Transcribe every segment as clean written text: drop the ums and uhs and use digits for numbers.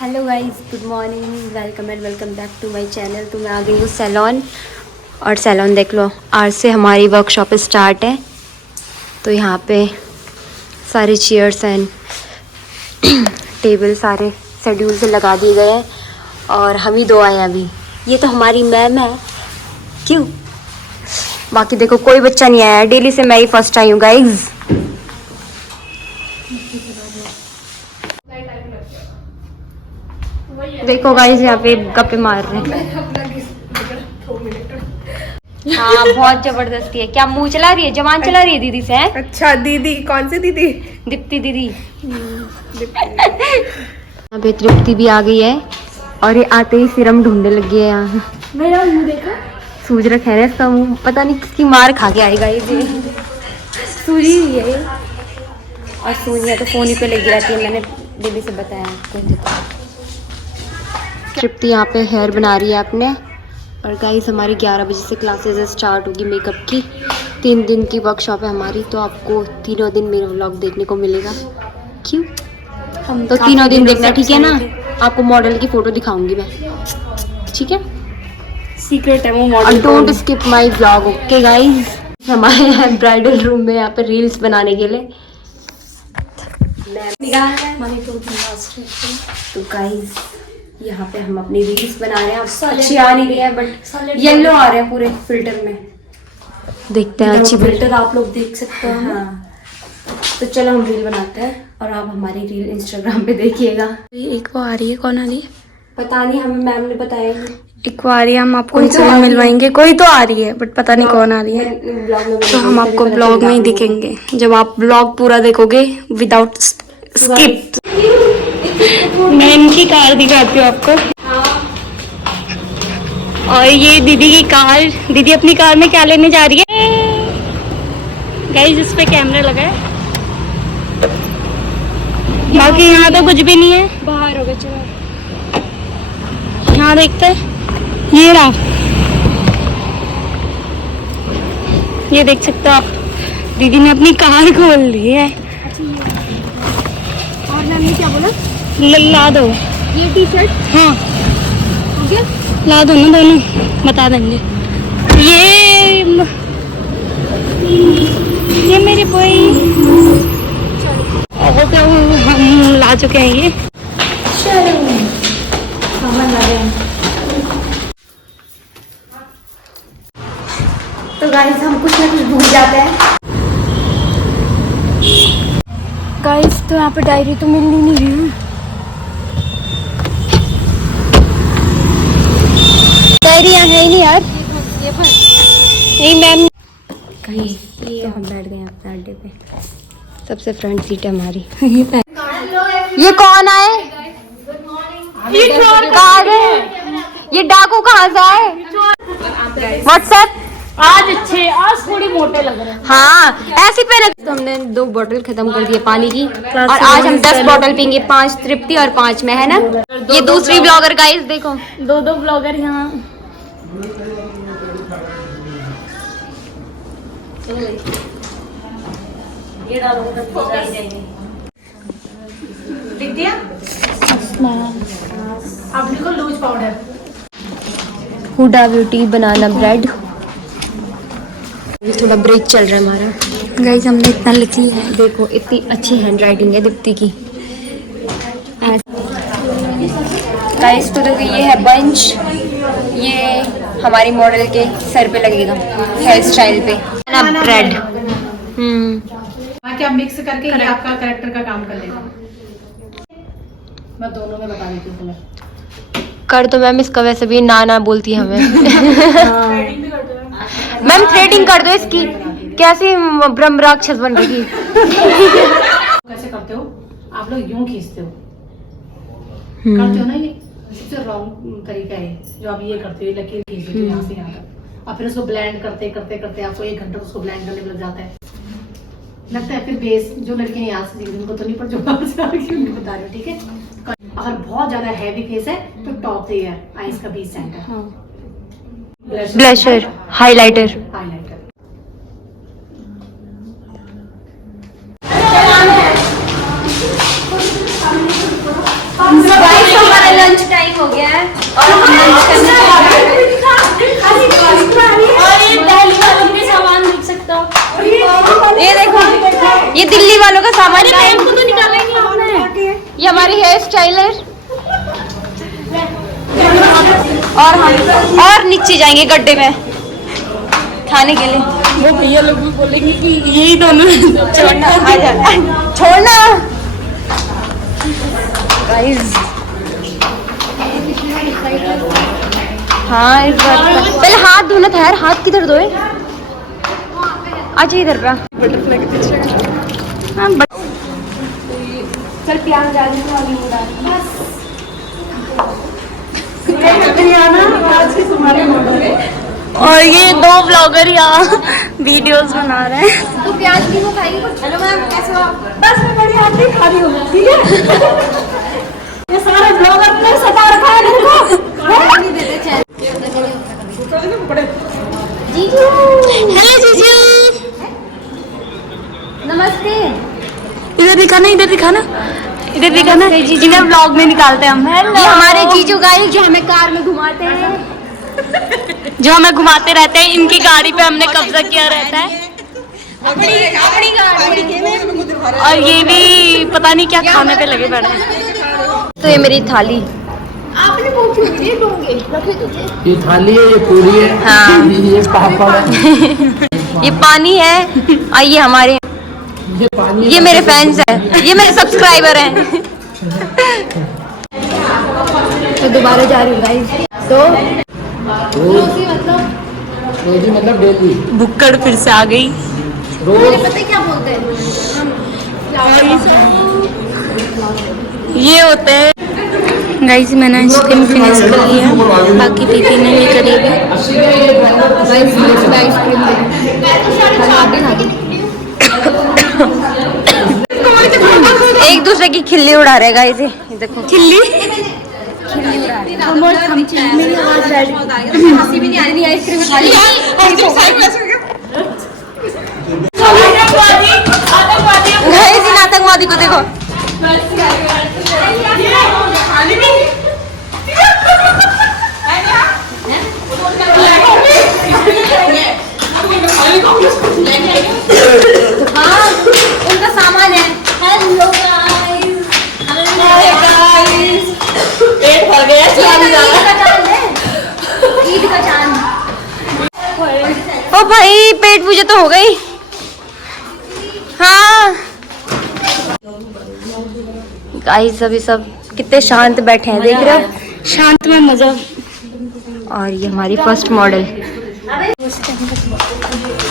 Hello guys, good morning, welcome back to my channel. तो मैं आ गई हूँ सैलॉन, और सैलॉन देख लो, आज से हमारी वर्कशॉप स्टार्ट है। तो यहाँ पे सारे चेयर्स एंड टेबल सारे शेड्यूल से लगा दिए गए हैं, और हम ही दो आए हैं अभी। ये तो हमारी मैम है, क्यों? बाकी देखो कोई बच्चा नहीं आया है, डेली से मैं ही फर्स्ट आई हूँ गाइज। देखो गाइस, यहाँ पे गप्पे मार रहे हैं। हाँ, बहुत जबरदस्ती है। क्या मुंह चला रही है, जवान चला रही है दीदी से? है अच्छा, दीदी कौन सी दीदी? दीप्ति दीदी। यहाँ पे तृप्ति भी आ गई है, और ये आते ही सिरम ढूंढने लगी है। यहाँ मेरा मुंह देखा, सूज रखा है इसका मुंह, पता नहीं किसकी मार खा के आएगा ये। सूजी हुई है ये, और सूजियाँ तो फोन ही पे लगी रहती है, मैंने दीदी से बताया आपको। तृप्ति यहाँ पे हेयर बना रही है अपने। और गाइस, हमारी 11 बजे से क्लासेस स्टार्ट होगी मेकअप की। 3 दिन की वर्कशॉप है हमारी, तो आपको तीनों दिन मेरा व्लॉग देखने को मिलेगा। क्यों? हम तो तीनों दिन देखना, ठीक है ना? आपको मॉडल की फ़ोटो दिखाऊंगी मैं, ठीक है? सीक्रेट है वो model. Don't skip my vlog, okay guys? हमारे यहाँ ब्राइडल रूम में यहाँ पे रील्स बनाने के लिए। तो गाइस, यहाँ पे हम अपनी रील्स बना रहे हैं। अच्छी आ नहीं रही है, बट येलो आ रहे हैं पूरे फिल्टर में। देखते हैं अच्छी फिल्टर आप लोग देख सकते हो। हाँ, तो चलो हम रील बनाते हैं, और आप हमारी रील इंस्टाग्राम पे देखिएगा। एक वो आ रही है, कौन आ रही है पता नहीं, हमें मैम ने बताया नहीं। एक वो आ रही है, हम आपको कोई तो इनसे आ रही मिलवाएंगे। कोई तो आ रही है, बट पता नहीं कौन आ रही है। ब्लॉग में तो हम आपको ब्लॉग में ही दिखेंगे, जब आप ब्लॉग पूरा देखोगे विदाउट स्किप। मैं इनकी कार दिखाती हूँ आपको। और ये दीदी की कार। दीदी अपनी कार में क्या लेने जा रही है? गाइस, इस पे कैमरा लगा है, बाकी यहाँ तो कुछ भी नहीं है। बाहर हो गए, चलो यहाँ देखते हैं, ये रहा, ये देख सकते हो आप। दीदी ने अपनी कार खोल ली है। और मैम ने क्या बोला? ला दो ये टी शर्ट। हाँ, हो गया? ला दो ना, दोनों बता देंगे। ये मेरे बॉय, वो क्या, हम ला चुके हैं ये। चलो, सामान ला गए। तो गाइस, हम कुछ ना कुछ भूल जाते हैं। गाइस, तो यहाँ पे डायरी तो मिल नहीं रही है। डायरी यहाँ है ही नहीं यार। नहीं मैम, कहीं ये हम बैठ गए अपने अड्डे पे। सबसे फ्रंट सीट है हमारी। ये कौन आए? कहाँ गए? ये डाकू कहाँ से आए? व्हाट्सएप। आज थोड़ी मोटे लग रहे हैं। हाँ, ऐसी पे रख। तो हमने 2 बोतल खत्म कर दी है पानी की, और आज हम 10 बोतल पीएंगे। 5 तृप्ति और 5 में, है ना? ये दूसरी ब्लॉगर गाइस, देखो 2 ब्लॉगर यहाँ। हुडा ब्यूटी बनाना ब्रेड। थोड़ा ब्रेक चल रहा है हमारा। गाइस, हमने इतना लिख लिया है। देखो इतनी अच्छी हैंड राइटिंग है दीप्ति की। गाइस, तो देखो ये है बंच, ये हमारी मॉडल के सर पे लगेगा हेयर स्टाइल पे ना ब्रेड। क्या मिक्स करके ये आपका कैरेक्टर का काम कर लेगा। मैं दोनों में बता देती हूँ तुम्हें। कर दो मैम, इसका वैसे भी ना बोलती है हमें। मैम थ्रेडिंग कर दो इसकी। कैसे ब्रह्म राक्षस बन रही। कैसे करते हो आप लोग? यूं खींचते हो, करते हो ना? ये सबसे रॉन्ग तरीका है जो आप ये करते हो। लकीर खींचते हो यहाँ से यहाँ तक, और फिर उसको ब्लेंड करते करते करते आपको 1 घंटा उसको ब्लेंड करने में लग जाता है। लगता है फिर बेस जो लड़कियां यहाँ से सीख रही उनको तो नहीं, पर जो बाहर से आ रही है उनको बता रही हूँ, ठीक है? अगर बहुत ज्यादा हैवी फेस है तो टॉप लेयर आईज का बीच center, blusher, highlighter. Highlighter. Guys, time हो गया है और हम लंच करने जा रहे हैं। और ये दिल्ली वालों के सामान देख सकते हो। ये देखो, ये दिल्ली वालों का सामान है। पेन को तो निकालेंगे हमने। ये हमारी हेयर स्टाइल है। और हम और नीचे जाएंगे गड्ढे में खाने के लिए। वो भैया लोग भी बोलेंगे कि यही दोनों छोड़ना, आ जा, छोड़ना गाइस। हाँ इस बात पहले हाथ धोना था यार, हाथ किधर धोए? अच्छा इधर पे हाँ चल प्याज डाल दो अभी बस। और ये दो ब्लॉगर यहाँ वीडियोस बना रहे हैं। तू प्याज भी वो खाएगी कुछ? हेलो मैम कैसे हो आप? बस मैं बड़ी आदमी खा रही हूँ, ठीक है? ये सारा ब्लॉग अपने सता रखा है तुमको। नहीं देते चैन। जीजू हेलो जीजू, नमस्ते। इधर दिखाना, इधर दिखाना, इधर दिखाना। इधर ब्लॉग में निकालते हैं हम। ये हमारे जीजू गाइस जो हमें कार में घुमाते हैं, जो हमें घुमाते रहते हैं। इनकी गाड़ी पे हमने कब्जा किया रहता है। अपनी गाड़ी। और ये भी पता नहीं क्या खाने पे लगे पड़े हैं। तो ये मेरी थाली। आपने पूछी ये लोगे रखे तुझे। ये थाली है, ये पूरी है, हाँ। ये पापड़ है, ये पानी है और ये हमारे, ये पानी है, ये मेरे फैंस हैं, ये मेरे सब्सक्राइबर हैं। तो दोबारा जा रही हूँ गाइस। तो रोजी मतलब डेली भुक्कड़ फिर से आ गई। रोज। पता क्या बोलते हैं ये होते हैं गाइस। मैंने आइसक्रीम फिनिश कर लिया, बाकी दीदी ने नहीं करी अभी। एक दूसरे की खिल्ली उड़ा रहे गाइस। ये देखो खिल्ली। मेरी आवाज हंसी भी नहीं आ रही, आइसक्रीम खा ली। गाइस इन आतंकवादी को देखो। हाँ उनका सामान है। हेलो गाइस, पेट भर गया। ईद का चांद। ओ भाई पेट पूजा तो हो गई। हाँ गाइस अभी सब कितने शांत बैठे हैं, देख रहे हो? शांत में मजा। और ये हमारी फर्स्ट मॉडल।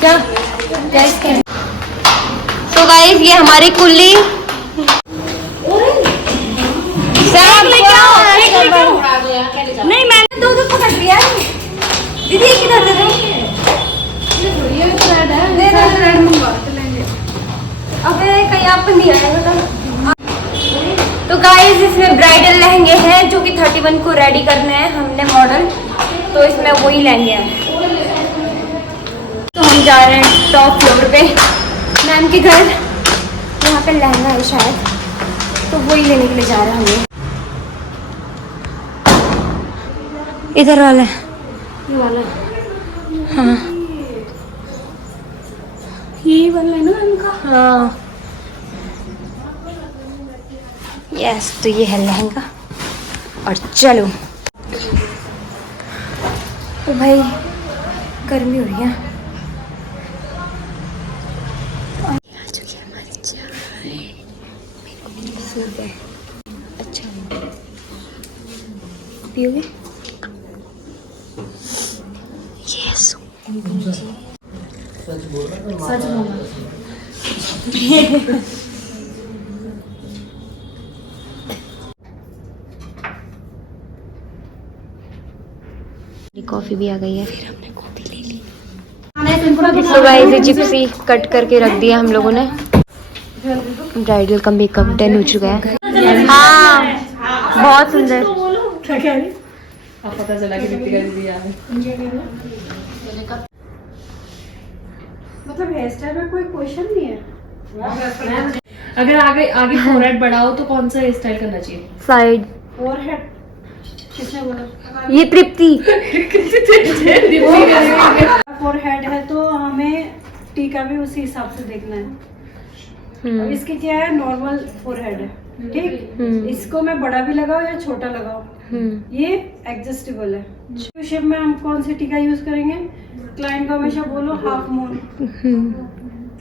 क्या तो गाइस ये हमारी कुल्ली। नहीं मैंने दो पकड़ लिया दीदी, किधर दे दो। अबे कहीं आप नहीं आएगा तो गाइस इसमें ब्राइडल लहंगे हैं जो कि 31 को रेडी करने हैं हमने मॉडल, तो इसमें वही लहंगे हैं। तो हम जा रहे हैं टॉप फ्लोर पे मैम के घर, यहाँ पे लहंगा है शायद, तो वही लेने के लिए जा रहे हैं हम। इधर वाला है, ये वाला। हाँ यही वाला है ना इनका। हाँ यस, तो ये है लहंगा। और चलो ओ भाई गर्मी हो रही है। अच्छा पियोगे? यस सच बोलना। कॉफी भी आ गई है, फिर हमने कॉफी ले ली। तो गाइस ये जिप्सी कट करके रख दिया हम लोगों ने। ब्राइडल का मेकअप डन हो चुका है। हाँ बहुत सुंदर। अब पता चला कि दीदी का दीदी याद है। मतलब हेयर स्टाइल में कोई क्वेश्चन नहीं है। अगर आगे आगे फोरहेड बढ़ाओ तो कौन सा हेयर स्टाइल करना चाहिए? साइड फोरहेड किसने बोला? ये तृप्ति। फोरहेड है तो हमें टीका भी उसी हिसाब से देखना है। अब इसकी क्या है, नॉर्मल फोरहेड है, ठीक। इसको मैं बड़ा भी लगाऊं या छोटा लगाऊं, ये एडजस्टेबल है। शेप में हम कौन सी टीका यूज करेंगे? क्लाइंट को हमेशा बोलो हाफ मून,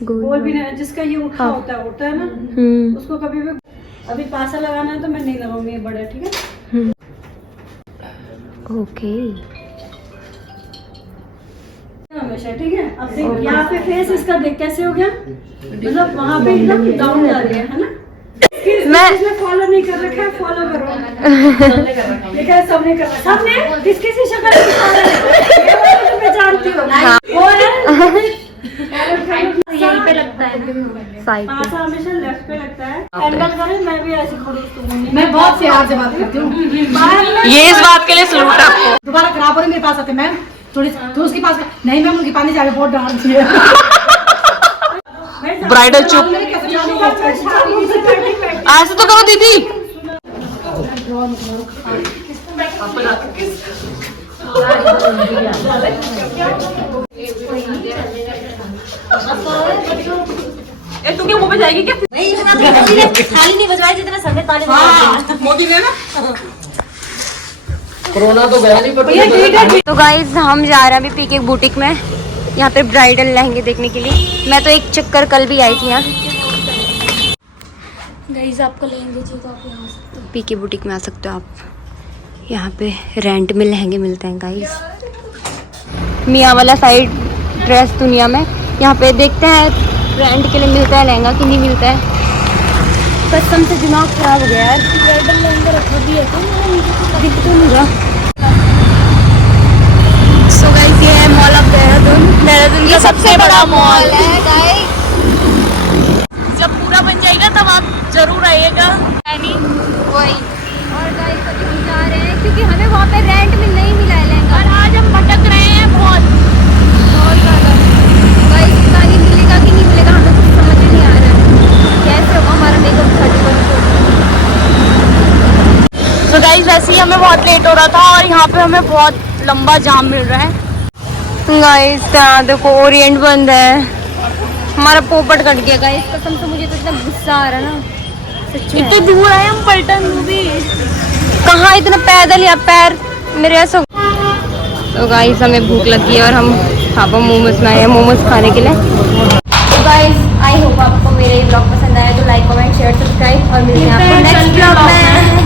गोल भी नहीं, जिसका ये उठा होता है ना, उसको कभी भी। अभी पासा लगाना है तो मैं नहीं लगाऊंगी, ये बड़ा, ठीक है। ओके हमेशा, ठीक है। अब देख यहाँ पे फेस इसका देख कैसे हो गया, मतलब वहाँ पे एकदम डाउन जा रही है ना। मैं फॉलो नहीं कर रखा है, फॉलो करो। लेकिन सबने कर रखा, सबने किस किसी शक्ल में follow नहीं कर रखा है, ये वाला तो मैं जानती हूँ। वो है यहीं पे लगता है साइड पे। पासा हमेशा लेफ्ट पे लगता है। एंगल करें, मैं भी ऐसे खड़ी, मैं बहुत प्यार से बात करती हूँ। ये इस बात के लिए सलूट आपको। दोबारा खराब हो रही मेरे पास आते मैम, थोड़ी तो उसके पास नहीं मैम, उनके पानी जाके बहुत डांटती है। ब्राइडल चुप। ऐसे तो करो दीदी। तू क्या मुंह पे जाएगी क्या? थाली नहीं बजवाई जितना सबने ताली बजाई। मोदी ने ना कोरोना तो गया नहीं, पर तो गाइज हम जा रहे हैं अभी पीके बुटीक में, यहाँ पे ब्राइडल लहंगे देखने के लिए। मैं तो एक चक्कर कल भी आई थी यहाँ। गाइस आपको लहंगे चाहिए तो आप यहाँ आ सकते हो। पीके बुटीक में आ सकते हो आप। यहाँ पे रेंट में लहंगे मिलते हैं गाइज। मियाँ वाला साइड ड्रेस दुनिया में, यहाँ पे देखते हैं रेंट के लिए मिलता है लहंगा कि नहीं मिलता है। कसम से दिमाग खराब हो गया यार। ब्राइडल लहंगा रखा भी है तो दिख तो नहीं रहा। सो गाइस ये है मॉल ऑफ देहरादून का सबसे बड़ा मॉल है गाइस। जब पूरा बन जाएगा तब आप जरूर आइएगा। वही। और गाइस अभी हम जा रहे हैं क्योंकि हमें वहाँ पे रेंट में नहीं मिला है लहंगा। और आज हम भटक रहे हैं बहुत ज़्यादा। गाइस पता नहीं मिलेगा कि नहीं मिलेगा, हमें कुछ समझ ही नहीं आ रहा है कैसे होगा हमारा मेकअप खर्च। तो गाइस वैसे ही हमें बहुत लेट हो रहा था और यहाँ पे हमें बहुत लंबा जाम मिल रहा है। गाइस यहाँ देखो ओरिएंट बंद है, हमारा पोपट कट गया गाइस। कसम से मुझे तो इतना गुस्सा आ रहा है ना, सच में। इतने दूर आए हम पलटन मूवी। कहाँ इतना पैदल या पैर मेरे ऐसा। तो गाइस हमें भूख लगी है और हम पापा मोमोज में आए हैं मोमोज खाने के लिए। तो गाइस आई होप आपको मेरा ये ब्लॉग पसंद आया तो लाइक कमेंट शेयर सब्सक्राइब और मिलते हैं आपको नेक्स्ट ब्लॉग में।